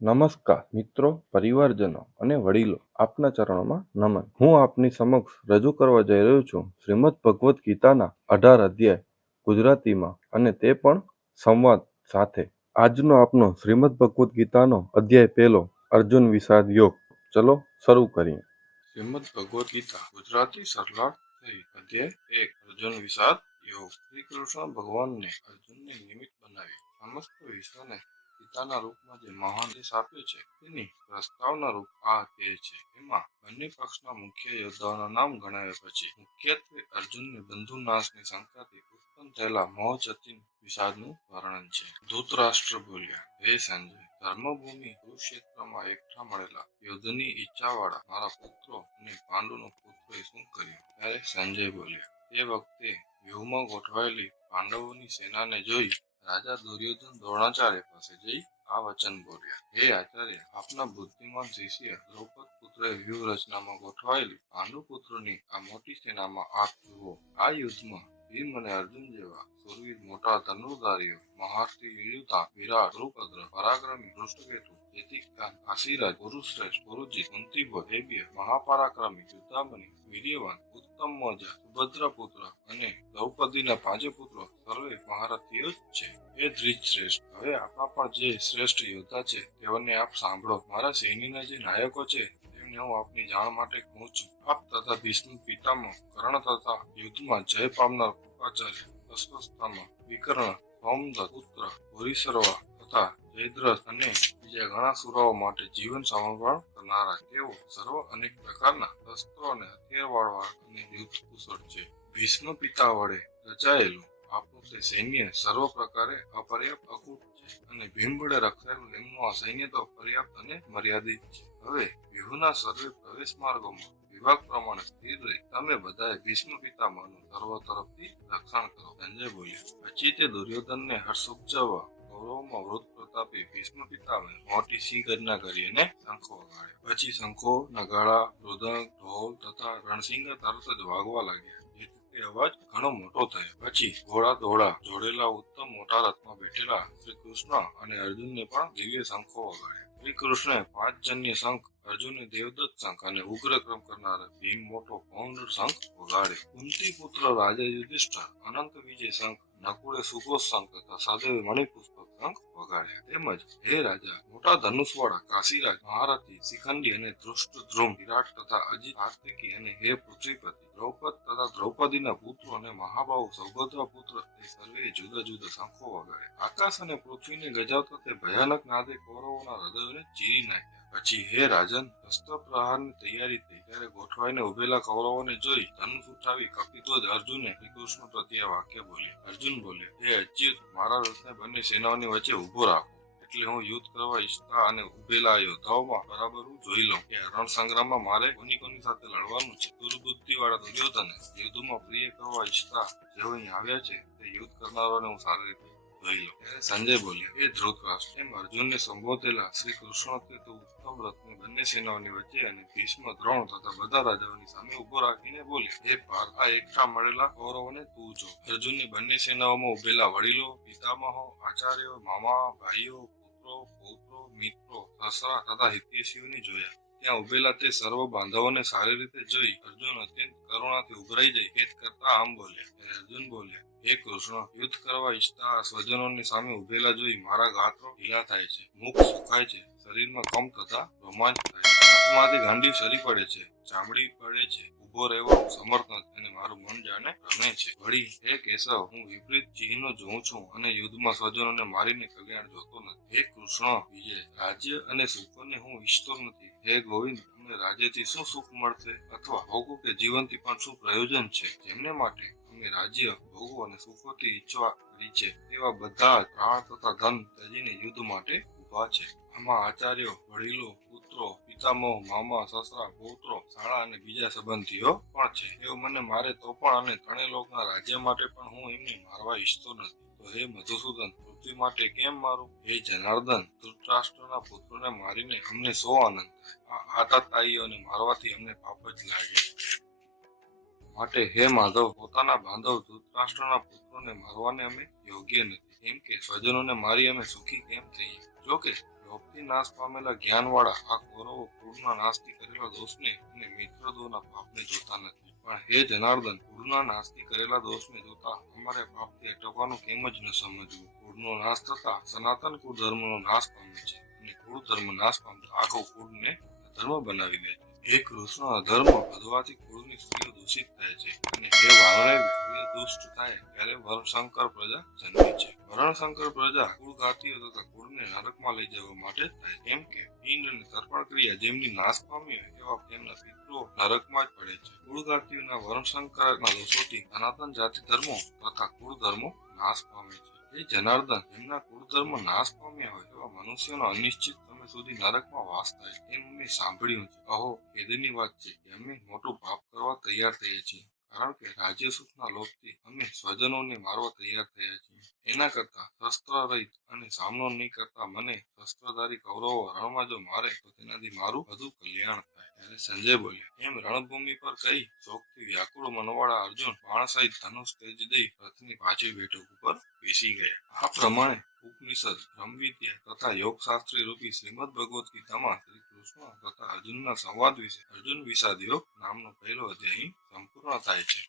નમસ્કાર મિત્રો, પરિવારજનો અને વડીલો, આપના ચરણોમાં નમન. હું આપની સમક્ષ રજૂ કરવા જઈ રહ્યો છું શ્રીમદ ભગવદ્ ગીતાના 18 અધ્યાય ગુજરાતીમાં, અને તે પણ સંવાદ સાથે. આજનો આપનો શ્રીમદ ભગવદ્ ગીતાનો અધ્યાય પહેલો, અર્જુન વિષાદ યોગ. ચલો શરૂ કરીએ. શ્રીમદ ભગવદ્ ગીતા ગુજરાતી સરલાટ થઈ. અધ્યાય 1, અર્જુન વિષાદ યોગ. શ્રી કૃષ્ણ ભગવાનને અર્જુનને નિમિત્ત બનાવી સમસ્ત વિશ્વને ગીતાના રૂપમાં જે મહાન દેશ આપ્યો છે તેની પ્રસ્તાવના રૂપ આ તે છે. એમાં બંને પક્ષના મુખ્ય યોદ્ધાઓના નામ ગણાવ્યા પછી મુખ્યત્વે અર્જુનને બંધુ નાશની શંકાથી ઉત્પન્ન થયેલા મોહ જતીન વિષાદનું વર્ણન છે. ધૃતરાષ્ટ્ર બોલ્યા, હે સંજય, ધર્મભૂમિ કુરુક્ષેત્રમાં એકઠા મળેલા યુદ્ધની ઈચ્છાવાળા મારા પુત્રો અને પાંડુનો પુત્રોએ શું કર્યું? ત્યારે સંજય બોલ્યા, તે વખતે વ્યૂહમાં ગોઠવાયેલી પાંડવોની સેનાને જોઈ રાજા દુર્યોધન દ્રોણાચાર્ય પાસે જઈ આ વચન બોલ્યા, હે આચાર્ય, આપના બુદ્ધિમાન શિષ્ય દ્રૌપદ પુત્રએ વ્યૂહ રચનામાં ગોઠવાયેલી પાંડુ પુત્રોની આ મોટી સેનામાં આપ જુઓ. આ યુદ્ધમાં ભીમ અને અર્જુન જેવા સુરવીર મોટા ધનુર્ધારીઓ, મહારથી યુયુધા, વિરાટ, દ્રુપદ્ર, પરાક્રમી ધૃષ્ટકેતુ, જેતિકાન, કાશીરાજ, પુરુશ્રેષ્ઠ, પુરુજીત, કુંતીભોજ, હેબ્ય, મહાપરાક્રમી, યુદ્ધામણી, વીર્યવાન, ઉત્તમ મોજા, સુભદ્રા પુત્ર અને દ્રૌપદીના પાંચે પુત્રો સર્વે મહારથીઓ જ છે. એ દ્વિજ શ્રેષ્ઠ, હવે આપણા પણ જે શ્રેષ્ઠ યોદ્ધા છે તેઓને આપ સાંભળો. મારા સૈન્યના જે નાયકો છે તેમને હું આપની જાણ માટે કહું છું. આપ તથા ભીષ્મ પિતામહ, કર્ણ તથા યુદ્ધમાં જય પામનાર કૃપાચાર્ય, અશ્વત્થામા, વિકર્ણ, સોમદત્ત પુત્ર, ભૂરિશ્રવા તથા જયદ્રથ અને બીજા ઘણા સુરાઓ માટે જીવન સમર્પણ કરનારા તેઓ સર્વ અનેક પ્રકારના શસ્ત્રો અને હથિયાર વાળવા અને યુદ્ધ કુશળ છે. ભીષ્મ પિતા વડે રચાયેલું આપણું તે સૈન્ય સર્વ પ્રકારે અપર્યાપ્ત અકૂટ છે, અને ભીમ વડે રક્ષાયેલું એમનું આ સૈન્ય તો પર્યાપ્ત અને મર્યાદિત છે. હવે વ્યૂહના સર્વે પ્રવેશ માર્ગોમાં વિભાગ પ્રમાણે સ્થિર રહી તમે બધાએ ભીષ્મ પિતામહનું સર્વ તરફથી રક્ષણ કરો. સંજય બોલ્યા, પછી તે દુર્યોધનને હર્ષ ઉપજાવવા કૌરવોમાં વૃદ્ધ પ્રતાપી ભીષ્મ પિતામહે મોટી સિંહ ગર્જના કરી અને શંખો વગાડ્યો. પછી શંખો, નગાડા, મૃદંગ, ઢોલ તથા રણસિંગા તરત જ વાગવા લાગ્યા. તે અવાજ ઘણો મોટો થયો. પછી ઘોડા દોડા જોડેલા ઉત્તમ મોટા રથમાં બેઠેલા શ્રી કૃષ્ણ અને અર્જુનને પણ દિવ્ય શંખો વગાડ્યા. શ્રી કૃષ્ણે 5 જન્ય શંખ, અર્જુને દેવદત્ત શંખ અને ઉગ્ર ક્રમ કરનાર ભીમ મોટો પૌંડ શંખ વગાડ્યો. કુંતી પુત્ર રાજા યુધિષ્ઠર અનંત વિજય શંખ, નકુળે સુઘોષ શંખ તથા સહદેવે મણિપુષ્પક શંખ વગાડ્યા. તેમજ હે રાજા, મોટા ધનુષવાળા કાશીરાજ, મહારથી શિખંડી અને ધૃષ્ટદ્રુમ, વિરાટ તથા અજીત કાર્તિકી અને હે પૃથ્વીપતિ, દ્રૌપદ તથા દ્રૌપદીના પુત્રો અને મહાબાહુ સૌભદ્રા પુત્ર તે સર્વે જુદા જુદા શંખો વગાડ્યા. આકાશ અને પૃથ્વીને ગજાવતા તે ભયાનક નાદે કૌરવોના હૃદયોને ચીરી નાખ્યા. પછી હે રાજન, શસ્ત્ર પ્રહારની તૈયારી થઈ ત્યારે ગોઠવાઈને ઉભેલા કૌરવોને જોઈ ધનુષ ઉઠાવી કપિધ્વજ અર્જુને શ્રી કૃષ્ણ પ્રત્યે વાક્ય બોલ્યા. અર્જુન બોલ્યા, હે અચ્યુત, મારા રથને બંને સેનાઓની વચ્ચે ઉભો રાખો, એટલે હું યુદ્ધ કરવા ઈચ્છતા અને ઉભેલા યોદ્ધાઓમાં બરાબર હું જોઈ લઉં કે રણ સંગ્રામમાં મારે કોની કોની સાથે લડવાનું છે. દુર્બુદ્ધિ વાળા દુર્યોધને યુદ્ધમાં પ્રિય કરવા ઈચ્છતા જેઓ અહીં આવ્યા છે તે યુદ્ધ કરનારોને હું સારી રીતે જોઈ લઉં. ત્યારે સંજય બોલ્યા, હે ધૃતરાષ્ટ્ર, એમ અર્જુનને સંબોધેલા શ્રી કૃષ્ણ તે તો ઉત્તમ રથને બંને સેનાઓની વચ્ચે અને ભીષ્મ, દ્રોણ તથા બધા રાજાઓની સામે ઉભો રાખીને બોલ્યા, હે પાર્થ, આ એકઠા મળેલા કૌરવોને તું જો. અર્જુનને બંને સેનાઓમાં ઉભેલા વડીલો, પિતામહો, આચાર્યો, મામા, ભાઈઓ, પુત્રો, પૌત્રો, મિત્રો, સસરા તથા હિતૈષીઓને જોયા. ત્યાં ઉભેલા તે સર્વ બાંધવોને સારી રીતે જોઈ અર્જુન અત્યંત કરુણાથી ઉભરાઈ જઈ હેત કરતા આમ બોલ્યા. અર્જુન બોલ્યા, હે કૃષ્ણ, યુદ્ધ કરવા ઈચ્છતા સ્વજનોની સામે ઉભેલા જોઈ મારા ગાત્રો ઢીલા થાય છે, મુખ સુકાય છે, શરીરમાં કંપ તથા રોમાંચ થાય છે, હાથમાંથી ગાંડી સરી પડે છે, ચામડી પડે છે, ઉભો રહેવો સમર્થ નથી અને મારું મન જાણે રમે છે. વળી હે કેશવ, હું વિપરીત ચિહ્નો જોઉં છું અને યુદ્ધમાં સ્વજનોને મારીને કલ્યાણ જોતો નથી. હે કૃષ્ણ વિજય, રાજ્ય અને સુખોને હું ઈચ્છતો નથી. હે ગોવિંદ, અમને રાજ્યથી શું સુખ મળશે અથવા ભોગો કે જીવનથી પણ શું પ્રયોજન છે? જેમને માટે અમે રાજ્ય, ભોગો અને સુખોથી ઈચ્છવા કરી છે તેવા બધા પ્રાણ તથા ધન ત્યજીને યુદ્ધ માટે ઉભા છે. આમાં આચાર્યો, વડીલો, પુત્રો, પિતામહ, મામા, સસરા, પૌત્રો, શાળા અને બીજા સંબંધીઓ પણ છે. તેઓ મને મારે તો પણ અને ત્રણેય લોકના રાજ્ય માટે પણ હું એમને મારવા ઈચ્છતો નથી. તો હે મધુસૂદન, પૃથ્વી માટે કેમ મારું? હે જનાર્દન, ધૃતરાષ્ટ્રના પુત્રોને મારીને અમને સો આનંદ થાય. આ આતાતાઈઓને મારવાથી અમને પાપ જ લાગે. માટે હે માધવ, પોતાના બાંધવ ધૃતરાષ્ટ્રના પુત્રોને મારવાને અમે યોગ્ય નથી. કેમ કે સ્વજનોને મારી અમે સુખી કેમ થઈએ? જો કે લોભથી નાશ પામેલા જ્ઞાનવાળા આ કૌરવો ક્રૂરના નાશથી કરેલા દોષને અને મિત્રદોના પાપને જોતા નથી. પણ હે જનાર્દન, ક્રૂરના નાશથી કરેલા દોષને જોતા અમારે પાપથી અટકવાનું કેમ જ ન સમજવું? ક્રૂરનો નાશ થતા સનાતન કુળ ધર્મનો નાશ પામે છે અને કુળ ધર્મ નાશ પામતા આખો કુળને અધર્મ બનાવી દે છે. હે કૃષ્ણ, અધર્મ વધવાથી કુળની સ્ત્રીઓ દૂષિત થાય છે અને હે વાનરે સ્ત્રીઓ દુષ્ટ થાય ત્યારે વર્ણશંકર પ્રજા જન્મે છે. વર્ણશંકર પ્રજા કુળઘાતીઓ તથા કુળને નરકમાં લઈ જવા માટે થાય. કેમ કે પિંડ અને તર્પણ ક્રિયા જેમની નાશ પામી હોય તેવા તેમના પિતૃઓ નરકમાં જ પડે છે. કુળઘાતીઓના વર્ણશંકરના દોષોથી સનાતન જાતિ ધર્મો તથા કુળ ધર્મો નાશ પામે છે. હે જનાર્દન, જેમના કુળ ધર્મ નાશ પામ્યા હોય તેવા મનુષ્યોનો અનિશ્ચિત સમય સુધી નરકમાં વાસ થાય એમ અમે સાંભળ્યું છે. અહો, ખેદની વાત છે કે અમે મોટું પાપ કરવા તૈયાર થઈએ છીએ, કારણ કે રાજ્ય સુખના લોભથી અમે સ્વજનોને મારવા તૈયાર થયા છીએ. એના કરતા શસ્ત્ર રહિત અને સામનો નહીં કરતા મને શસ્ત્રધારી કૌરવો રણમાં જો મારે તો તેનાથી મારું વધુ કલ્યાણ થાય. ત્યારે સંજય બોલ્યા, એમ રણભૂમિ પર કહી શોકથી વ્યાકુળ મનવાળા અર્જુન બાણ સહિત ધનુષ તેજ દઈ રથની પાછી બેઠક ઉપર બેસી ગયા. આ પ્રમાણે ઉપનિષદ, બ્રહ્મવિદ્યા તથા યોગશાસ્ત્રી રૂપી શ્રીમદ ભગવદ્ ગીતામાં શ્રી કૃષ્ણ તથા અર્જુનના સંવાદ વિશે અર્જુન વિષાદ યોગ નામનો પહેલો અધ્યાય સંપૂર્ણ થાય છે.